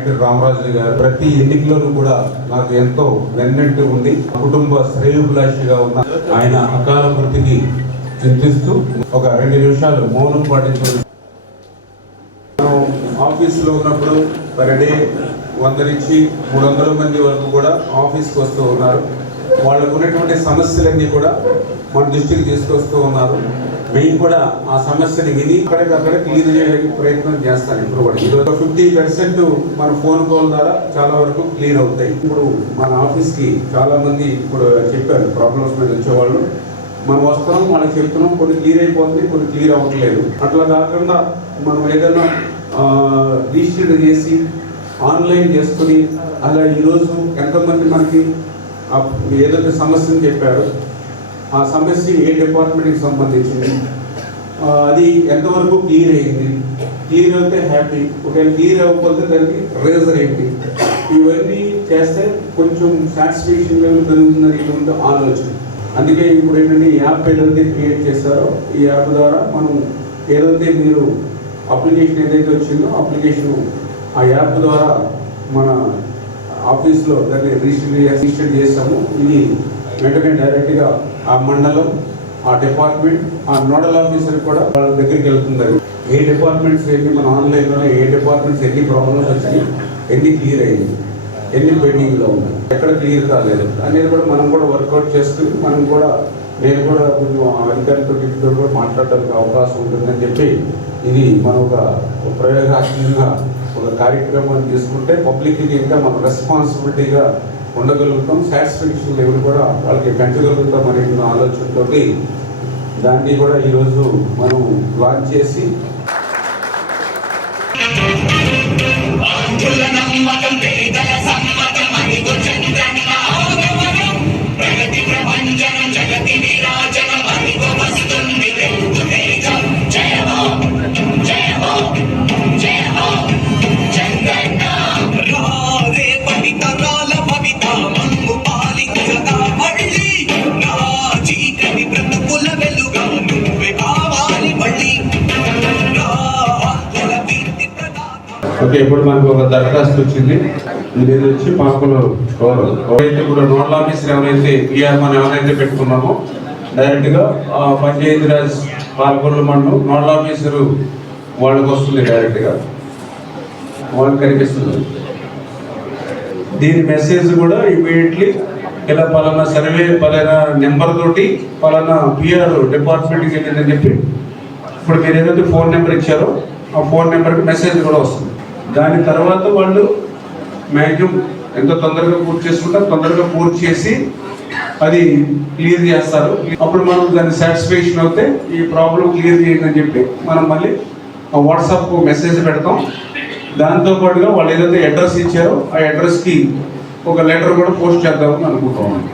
Actor Ramaraju గారు ప్రతి ఎన్నికలోనూ కూడా నాకు ఎంతో వెన్నట్టు ఉంది. కుటుంబ శ్రేయోభిలాషిగా ఉన్న ఆయన అకాల మృతికి చింతిస్తూ ఒక 2 నిమిషాలు మౌనం పాటించడం. ఆఫీసులో ఉన్నప్పుడు పర్ డే 100 నుంచి 300 మంది వరకు కూడా ఆఫీస్కి వస్తూ ఉన్నారు. వాళ్ళకు ఉన్నటువంటి సమస్యలన్నీ కూడా మన దృష్టికి తీసుకొస్తూ ఉన్నారు. మేము కూడా ఆ సమస్యని విని అక్కడికక్కడ క్లియర్ చేయడానికి ప్రయత్నం చేస్తాను. ఇప్పుడు కూడా ఈరోజు 50% మన ఫోన్ కాల్ ద్వారా చాలా వరకు క్లియర్ అవుతాయి. ఇప్పుడు మన ఆఫీస్కి చాలా మంది ఇప్పుడు చెప్పారు ప్రాబ్లమ్స్ మీద వచ్చేవాళ్ళు. మనం వస్తున్నాం, వాళ్ళకి చెప్తున్నాం, కొన్ని క్లియర్ అయిపోతుంది, కొన్ని క్లియర్ అవ్వట్లేదు. అట్లా కాకుండా మనం ఏదైనా రిజిస్టర్ చేసి ఆన్లైన్ చేసుకుని అలా ఈరోజు ఎంతమంది మనకి ఏదైతే సమస్యను చెప్పారో ఆ సమస్య ఏ డిపార్ట్మెంట్కి సంబంధించింది, అది ఎంతవరకు క్లియర్ అయింది, క్లియర్ అయితే హ్యాపీ, ఒకవేళ క్లియర్ అవ్వకపోతే దానికి రీజన్ ఏంటి, ఇవన్నీ చేస్తే కొంచెం సాటిస్ఫాక్షన్ లెవెల్ పెరుగుతుందని ఆలోచన. అందుకే ఇప్పుడు ఏంటంటే ఈ యాప్ ఏదైతే క్రియేట్ చేస్తారో ఈ యాప్ ద్వారా మనం ఏదైతే మీరు అప్లికేషన్ ఏదైతే వచ్చిందో అప్లికేషన్ ఆ యాప్ ద్వారా మన ఆఫీస్లో దాన్ని రిజిస్టర్ చేస్తాము. ఇది వెంటనే డైరెక్ట్గా ఆ మండలం, ఆ డిపార్ట్మెంట్, ఆ నోడల్ ఆఫీసర్ కూడా వాళ్ళ దగ్గరికి వెళ్తుంది. ఏ డిపార్ట్మెంట్స్ ఎన్ని మన ఆన్లైన్లోనే ఏ డిపార్ట్మెంట్స్ ఎన్ని ప్రాబ్లమ్స్ వచ్చినాయి, ఎన్ని క్లియర్ అయ్యింది, ఎన్ని పెండింగ్లో ఉన్నాయి, ఎక్కడ క్లియర్ కాలేదు అనేది కూడా మనం కూడా వర్కౌట్ చేసుకుని మనం కూడా నేను కూడా కొంచెం అధికారులతో వీటితో కూడా మాట్లాడడానికి అవకాశం ఉంటుందని చెప్పి ఇది మనం ఒక ప్రయోగాత్మకంగా ఒక కార్యక్రమాన్ని తీసుకుంటే పబ్లిక్కి ఇంకా మనం రెస్పాన్సిబిలిటీగా ఉండగలుగుతాం, సాటిస్ఫాక్షన్ లెవెల్ కూడా వాళ్ళకి పెంచగలుగుతాం అనే ఆలోచనతో దాన్ని కూడా ఈరోజు మనం లాంచ్ చేసి ఓకే. ఇప్పుడు మనకు ఒక దరఖాస్తు వచ్చింది. ఇది వచ్చి పాపలు ఎవరైతే కూడా నోడల్ ఆఫీసర్ ఎవరైతే మనం ఎవరైతే పెట్టుకున్నామో డైరెక్ట్గా పంచాయతీరాజ్ పాలకొల్లు మండలం నోడల్ ఆఫీసరు వాళ్ళకి వస్తుంది, డైరెక్ట్గా వాళ్ళకి కనిపిస్తుంది. దీని మెసేజ్ కూడా ఇమీడియట్లీ ఇలా పలానా సర్వే పలానా నెంబర్ తోటి పలానా పిఆర్ డిపార్ట్మెంట్కి వెళ్ళిందని చెప్పి ఇప్పుడు మీరు ఏదైతే ఫోన్ నెంబర్ ఇచ్చారో ఆ ఫోన్ నెంబర్కి మెసేజ్ కూడా వస్తుంది. దాని తర్వాత వాళ్ళు మ్యాక్సిమం ఎంత తొందరగా పూర్తి చేసుకుంటారు తొందరగా పూర్తి చేసి అది క్లియర్ చేస్తారు. అప్పుడు మనం దాన్ని సాటిస్ఫాక్షన్ అవుతే ఈ ప్రాబ్లం క్లియర్ చేయండి అని చెప్పి మనం మళ్ళీ వాట్సాప్ మెసేజ్ పెడతాం. దాంతోపాటుగా వాళ్ళు ఏదైతే అడ్రస్ ఇచ్చారో ఆ అడ్రస్కి ఒక లెటర్ కూడా పోస్ట్ చేద్దామని అనుకుంటాం.